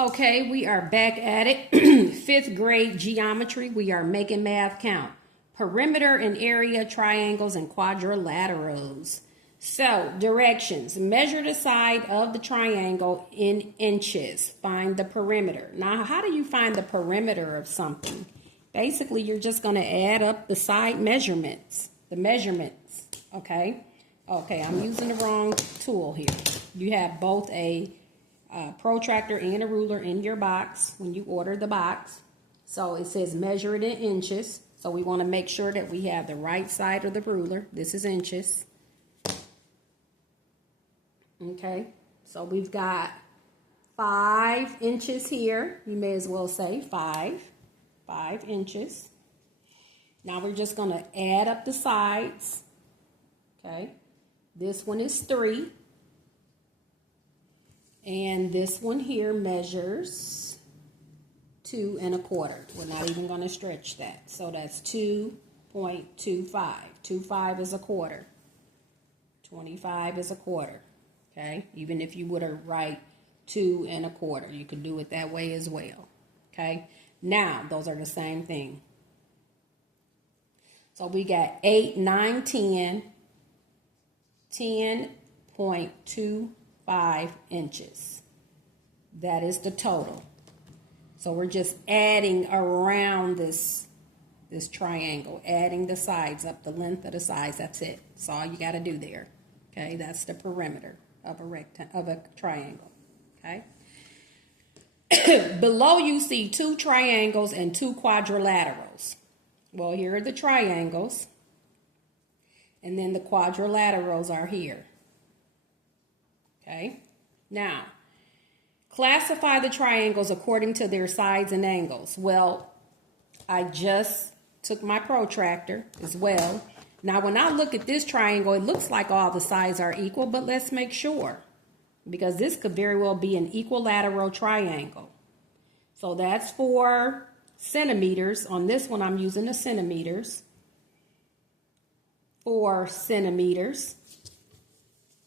Okay, we are back at it. Fifth grade geometry. We are making math count. Perimeter and area, triangles, and quadrilaterals. So, directions. Measure the side of the triangle in inches. Find the perimeter. Now, how do you find the perimeter of something? Basically, you're just going to add up the side measurements. The measurements. Okay? Okay, I'm using the wrong tool here. You have both a protractor and a ruler in your box when you order the box. So it says measure it in inches. So we want to make sure that we have the right side of the ruler. This is inches. Okay, so we've got 5 inches here. You may as well say 5 inches. Now we're just going to add up the sides. Okay, this one is 3. And this one here measures 2 1/4. We're not even going to stretch that. So that's 2.25. 25 is a quarter. 25 is a quarter. Okay. Even if you were to write 2 1/4, you could do it that way as well. Okay. Now, those are the same thing. So we got 8, 9, 10, 10.25 inches. That is the total. So we're just adding around this triangle, adding the sides up, the length of the sides. That's it. That's all you got to do there. Okay, that's the perimeter of a triangle. Okay. Below you see 2 triangles and 2 quadrilaterals. Well, here are the triangles, and then the quadrilaterals are here. Okay, now classify the triangles according to their sides and angles. Well, I just took my protractor as well. Now, when I look at this triangle, it looks like all the sides are equal, but let's make sure, because this could very well be an equilateral triangle. So that's 4 centimeters. On this one, I'm using the centimeters. 4 centimeters.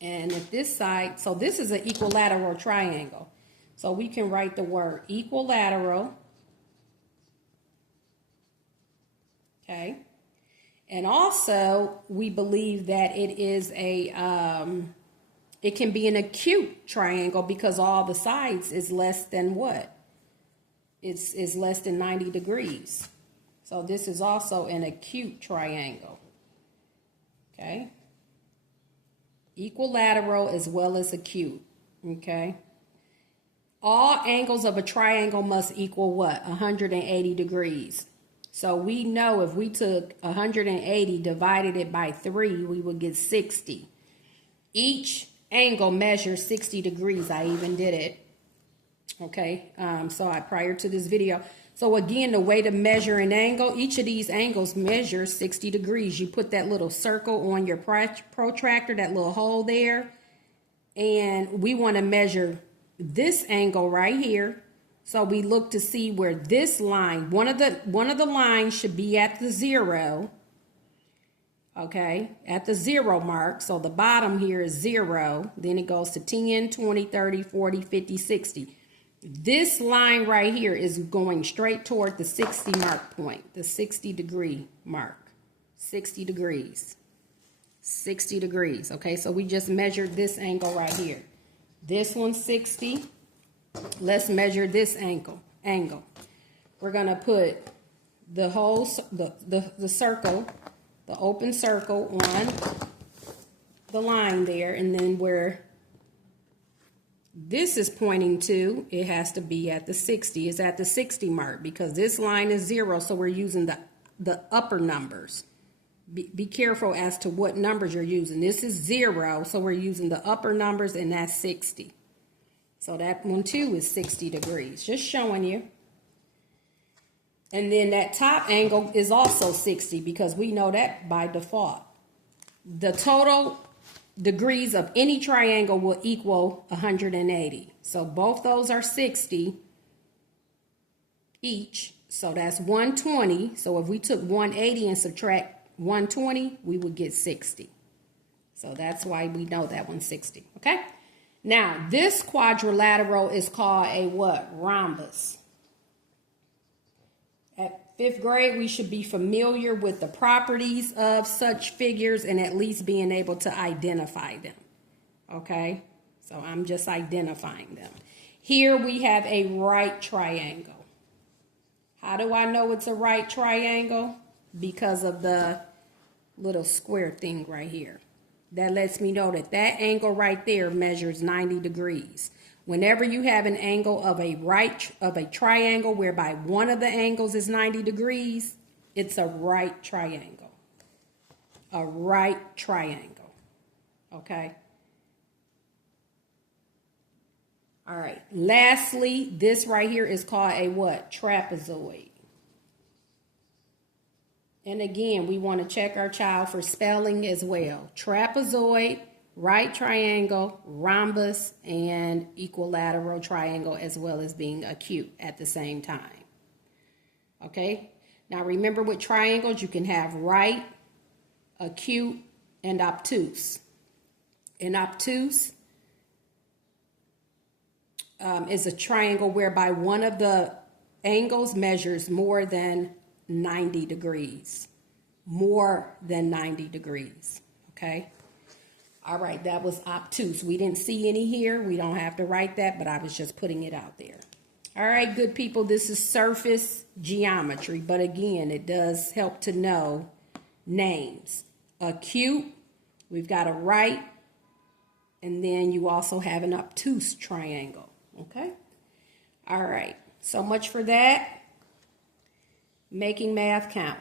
And at this side, so this is an equilateral triangle. So we can write the word equilateral. Okay. And also, we believe that it is it can be an acute triangle because all the sides is less than what? It's less than 90 degrees. So this is also an acute triangle. Okay. Equilateral as well as acute. Okay. All angles of a triangle must equal what? 180 degrees. So we know if we took 180 divided it by 3, we would get 60. Each angle measures 60 degrees. I even did it. Okay. Prior to this video. So again, the way to measure an angle, each of these angles measures 60 degrees. You put that little circle on your protractor, that little hole there. And we want to measure this angle right here. So we look to see where this line, one of the lines should be at the 0. Okay, at the 0 mark. So the bottom here is 0. Then it goes to 10, 20, 30, 40, 50, 60. This line right here is going straight toward the 60 mark point, the 60 degree mark. 60 degrees. 60 degrees. Okay, so we just measured this angle right here. This one's 60. Let's measure this angle. We're going to put the whole the circle, the open circle on the line there, and then where this is pointing to, it has to be at the 60. It's at the 60 mark because this line is 0, so we're using the upper numbers. Be careful as to what numbers you're using. This is 0, so we're using the upper numbers, and that's 60. So that one too is 60 degrees. Just showing you. And then that top angle is also 60 because we know that by default. The total degrees of any triangle will equal 180. So both those are 60 each. So that's 120. So if we took 180 and subtract 120, we would get 60. So that's why we know that one's 60. Okay? Now, this quadrilateral is called a what? Rhombus. At 5th grade, we should be familiar with the properties of such figures and at least being able to identify them. Okay? So I'm just identifying them. Here we have a right triangle. How do I know it's a right triangle? Because of the little square thing right here. That lets me know that that angle right there measures 90 degrees. Whenever you have an angle of a triangle whereby one of the angles is 90 degrees, it's a right triangle. A right triangle. Okay? All right. Lastly, this right here is called a what? Trapezoid. And again, we want to check our child for spelling as well. Trapezoid, right triangle, rhombus, and equilateral triangle, as well as being acute at the same time. Okay? Now remember, with triangles, you can have right, acute, and obtuse. And obtuse is a triangle whereby one of the angles measures more than 90 degrees. More than 90 degrees. Okay? All right, that was obtuse. We didn't see any here. We don't have to write that, but I was just putting it out there. All right, good people, this is surface geometry. But again, it does help to know names. Acute, we've got a right, and then you also have an obtuse triangle. Okay? All right, so much for that. Making math count.